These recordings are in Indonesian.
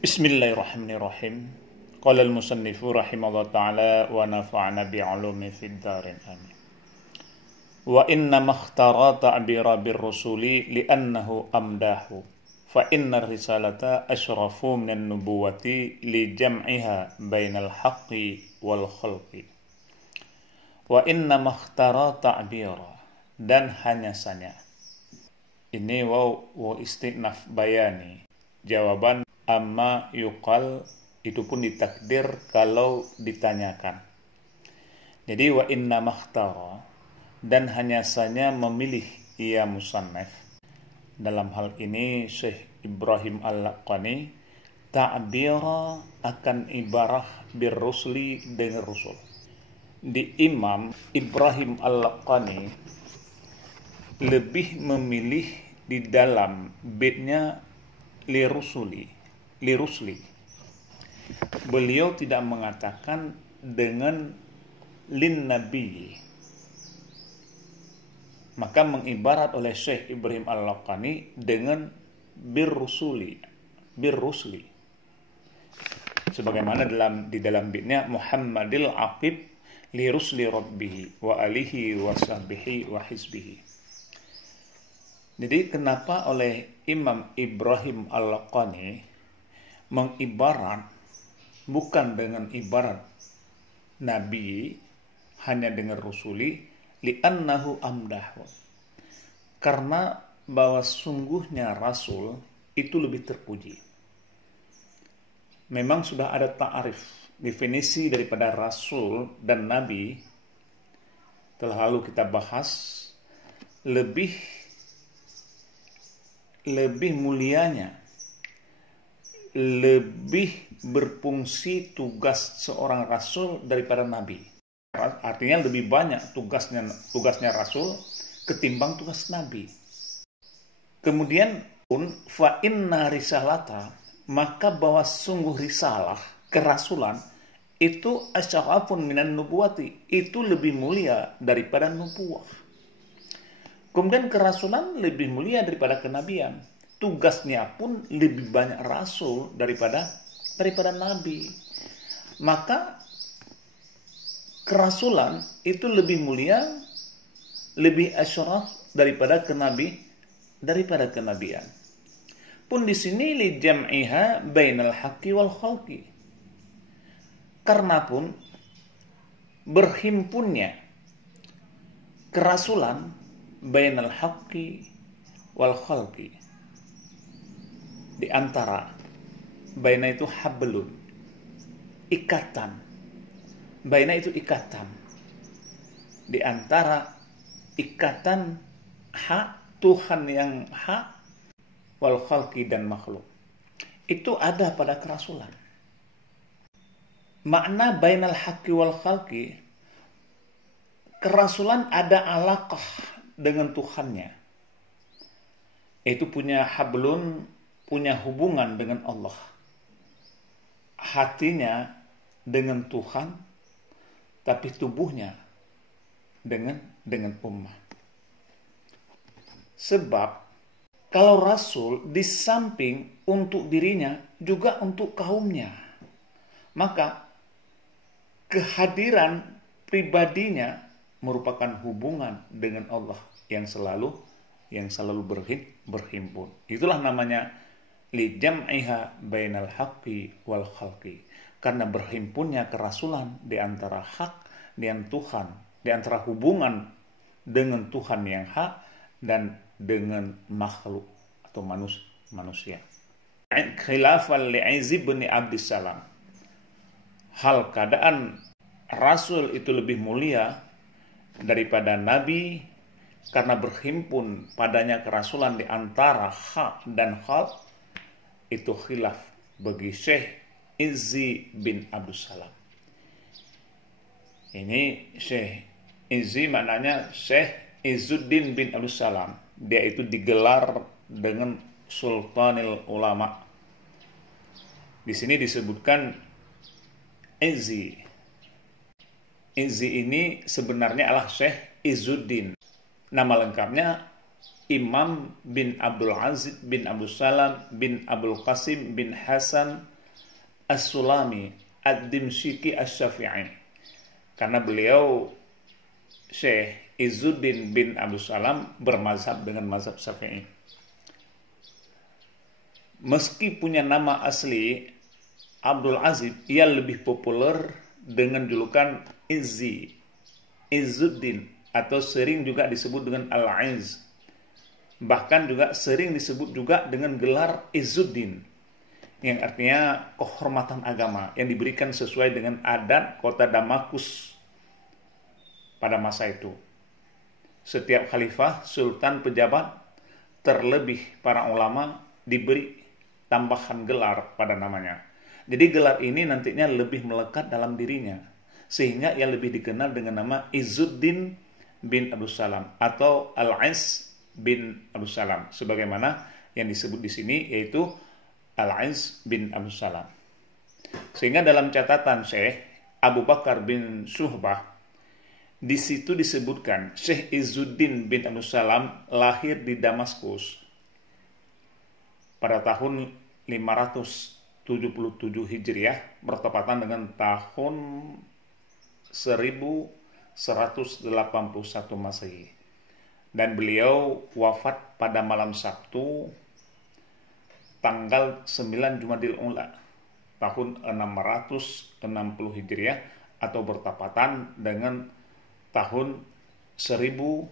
Bismillahirrahmanirrahim. Qala al-musannifu rahimahullah ta'ala wa nafa'na bi'ulumi fid darin amin. Wa inna makhtara ta'bira bir-rusuli li'annahu amdahu. Fa inna risalata asyrafu minan nubuwati li jam'iha bainal haqqi wal khalqi. Wa inna makhtara ta'bira, dan hanya saja. Ini wa istinaf bayani. Jawaban amma yuqal itu pun ditakdir kalau ditanyakan. Jadi wa inna makhtara, dan hanya saja memilih ia musannaf. Dalam hal ini Syekh Ibrahim Al-Laqani ta'bira akan ibarah bir-rusli dengan rusul. Di Imam Ibrahim Al-Laqani lebih memilih di dalam baitnya lirusli. Beliau tidak mengatakan dengan lin nabi. Maka mengibarat oleh Syekh Ibrahim Al-Laqani dengan birrusli. Sebagaimana di dalam baitnya Muhammadil Aqib li rusli rabbihi wa alihi wa sahbihi wa hizbihi. Jadi kenapa oleh Imam Ibrahim Al-Laqani mengibarat bukan dengan ibarat Nabi, hanya dengan Rusuli, li'annahu amdahu. Karena bahwa sungguhnya Rasul itu lebih terpuji. Memang sudah ada ta'arif, definisi daripada Rasul dan Nabi, telah lalu kita bahas, lebih mulianya, lebih berfungsi tugas seorang rasul daripada nabi. Artinya lebih banyak tugasnya rasul ketimbang tugas nabi. Kemudian pun fa inna risalata, maka bahwa sungguh risalah, kerasulan itu asyarafun minan nubuwati, itu lebih mulia daripada nubuwah. Kemudian kerasulan lebih mulia daripada kenabian. Tugasnya pun lebih banyak rasul daripada nabi. Maka kerasulan itu lebih mulia, lebih asyraf daripada kenabian. Pun di sini li jam'iha bainal haqqi wal khalqi. Karena pun berhimpunnya kerasulan bainal haqqi wal khalqi, di antara baina itu hablun, ikatan. Baina itu ikatan. Di antara ikatan hak Tuhan yang hak wal khalqi dan makhluk. Itu ada pada kerasulan. Makna bainal haqqi wal khalqi, kerasulan ada alaqah dengan Tuhannya. Itu punya hablun, punya hubungan dengan Allah. Hatinya dengan Tuhan, tapi tubuhnya dengan ummah. Sebab kalau Rasul di samping untuk dirinya juga untuk kaumnya, maka kehadiran pribadinya merupakan hubungan dengan Allah yang selalu berhimpun. Itulah namanya li jam'iha bainal haqqi wal khalqi. Karena berhimpunnya kerasulan di antara hak dengan Tuhan, di antara hubungan dengan Tuhan yang hak dan dengan makhluk atau manusia. Khilafan li'Izz bin Abdissalam. Hal keadaan Rasul itu lebih mulia daripada Nabi karena berhimpun padanya kerasulan di antara hak dan khalq, itu khilaf bagi Syekh Izzi bin Abdussalam. Ini Syekh Izzi maknanya Syekh Izzuddin bin Abdussalam. Dia itu digelar dengan Sultanil Ulama. Di sini disebutkan Izzi. Izzi ini sebenarnya adalah Syekh Izzuddin. Nama lengkapnya Imam bin Abdul Aziz bin Abdul Salam bin Abdul Qasim bin Hasan As-Sulami Ad-Dimsyiki Asy-Syafi'i. Karena beliau Syekh Izzuddin bin Abdus Salam bermazhab dengan mazhab Syafi'i. Meski punya nama asli Abdul Aziz, ia lebih populer dengan julukan Izzuddin, atau sering juga disebut dengan Al-Izz. Bahkan juga sering disebut juga dengan gelar Izzuddin, yang artinya kehormatan agama yang diberikan sesuai dengan adat kota Damaskus pada masa itu. Setiap khalifah, sultan, pejabat, terlebih para ulama diberi tambahan gelar pada namanya. Jadi gelar ini nantinya lebih melekat dalam dirinya, sehingga ia lebih dikenal dengan nama Izzuddin bin Abdus Salam atau Al-Izz bin Abdus Salam, sebagaimana yang disebut di sini yaitu Al-Izz bin Abdus Salam. Sehingga dalam catatan Syekh Abu Bakar bin Syuhbah, di situ disebutkan Syekh Izzuddin bin Abdus Salam lahir di Damaskus pada tahun 577 Hijriah, bertepatan dengan tahun 1181 Masehi. Dan beliau wafat pada malam Sabtu tanggal 9 Jumadil Ula tahun 660 Hijriah, atau bertepatan dengan tahun 1262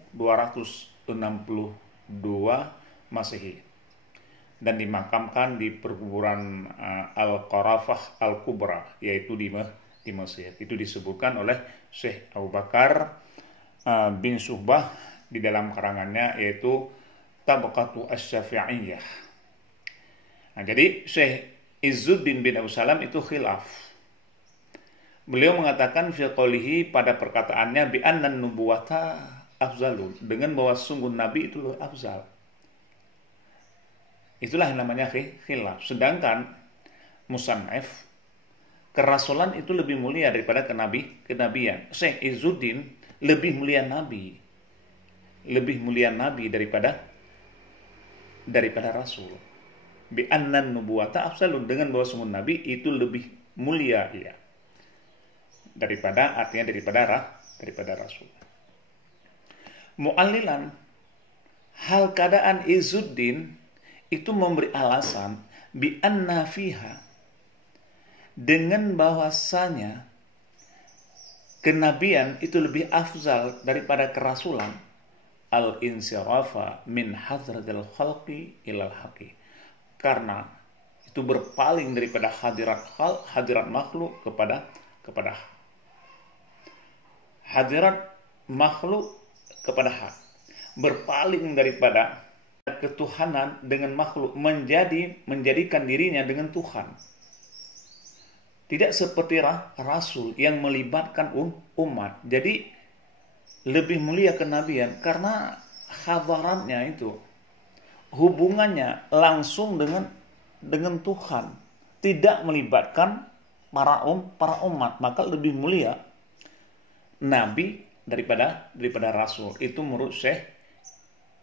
Masehi, dan dimakamkan di perkuburan Al-Qarafah Al-Kubra, yaitu di Mesir. Itu disebutkan oleh Syekh Abu Bakar bin Syuhbah di dalam karangannya, yaitu Tabaqatu Asy-Syafi'iyah. Nah, jadi Syekh Izzuddin bin Abdus Salam itu khilaf. Beliau mengatakan fi qoulihi, pada perkataannya, bi annan nubuwata afzalu, dengan bahwa sungguh nabi itu afzal. Itulah yang namanya khilaf. Sedangkan musannaf, kerasulan itu lebih mulia daripada kenabian. Syekh Izzuddin lebih mulia nabi. Lebih mulia nabi daripada rasul. Bi annan nubuwata afzalu, dengan bahwa sungguh nabi itu lebih mulia ya, daripada rasul. Mu'allilan, hal keadaan Izzuddin itu memberi alasan bi anna fiha, dengan bahwasanya kenabian itu lebih afzal daripada kerasulan, al-insirafa min hadratil khalqi ilal haqi, karena itu berpaling daripada hadirat makhluk kepada hadirat makhluk kepada hak, berpaling daripada ketuhanan dengan makhluk, menjadikan dirinya dengan Tuhan. Tidak seperti rasul yang melibatkan umat. Jadi lebih mulia kenabian karena hadaratnya itu, hubungannya langsung dengan Tuhan, tidak melibatkan para umat, maka lebih mulia nabi daripada rasul. Itu menurut Syekh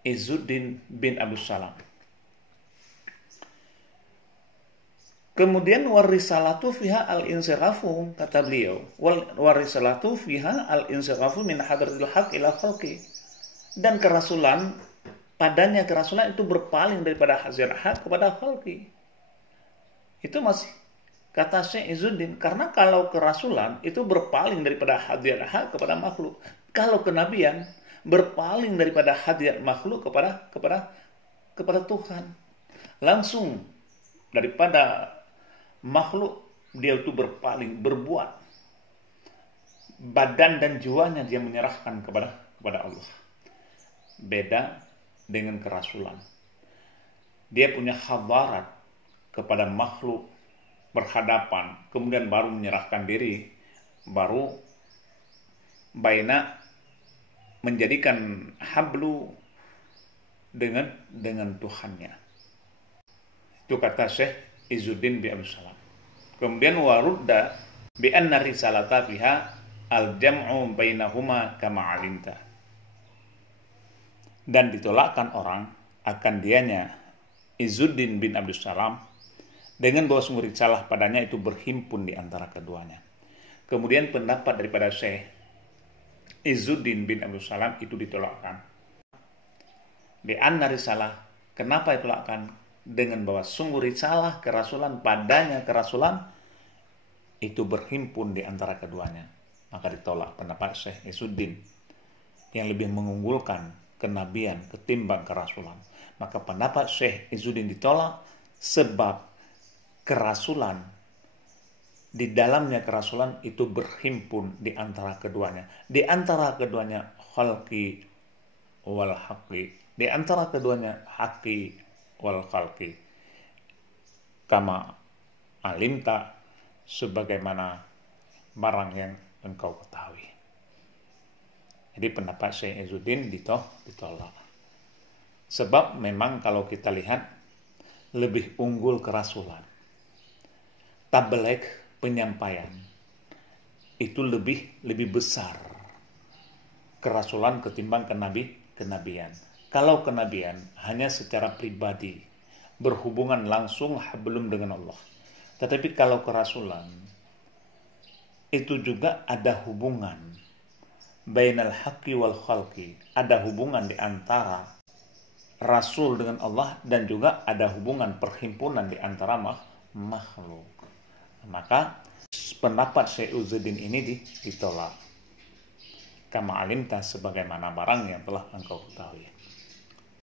Izzuddin bin Abdus Salam. Kemudian warisalatu fiha al-insirafu, kata beliau, warisalatu fiha al-insirafu min hadratil haq ila khalqi, dan kerasulan, padanya kerasulan itu berpaling daripada hadirat hak kepada khalqi. Itu masih kata Syekh Izzuddin, karena kalau kerasulan itu berpaling daripada hadirat hak kepada makhluk, kalau kenabian berpaling daripada hadirat makhluk kepada Tuhan, langsung daripada makhluk dia itu berpaling, berbuat, badan dan jiwanya dia menyerahkan kepada Allah. Beda dengan kerasulan, dia punya hadarat kepada makhluk, berhadapan, kemudian baru menyerahkan diri, baru baina menjadikan hablu dengan Tuhannya. Itu kata Syekh Izzuddin bin Abdus Salam. Kemudian warudda bi anna risalata fiha al-jam'u bainahuma kama alimta. Dan ditolakkan orang akan dianya Izzuddin bin Abdus Salam dengan bahwa sungguh risalah padanya itu berhimpun di antara keduanya. Kemudian pendapat daripada Syekh Izzuddin bin Abdul Salam itu ditolakkan. Di anna risalah, kenapa ditolakkan? Dengan bahwa sungguh risalah kerasulan padanya kerasulan itu berhimpun di antara keduanya. Maka ditolak pendapat Syekh Izzuddin yang lebih mengunggulkan kenabian ketimbang kerasulan. Maka pendapat Syekh Izzuddin ditolak sebab kerasulan, di dalamnya kerasulan itu berhimpun di antara keduanya. Di antara keduanya khalqi wal haqqi. Di antara keduanya haqqi wal khalqi. Kama alimta, sebagaimana barang yang engkau ketahui. Jadi pendapat Syekh Izzuddin ditolak. Sebab memang kalau kita lihat lebih unggul kerasulan. Tabligh penyampaian itu lebih besar kerasulan ketimbang kenabian. Kalau kenabian hanya secara pribadi berhubungan langsung belum dengan Allah. Tetapi kalau kerasulan itu juga ada hubungan bainal haqqi wal khalqi, ada hubungan di antara rasul dengan Allah dan juga ada hubungan perhimpunan di antara makhluk. Maka pendapat Syekh Izzuddin ini ditolak. Kama alimta, sebagaimana barang yang telah engkau ketahui.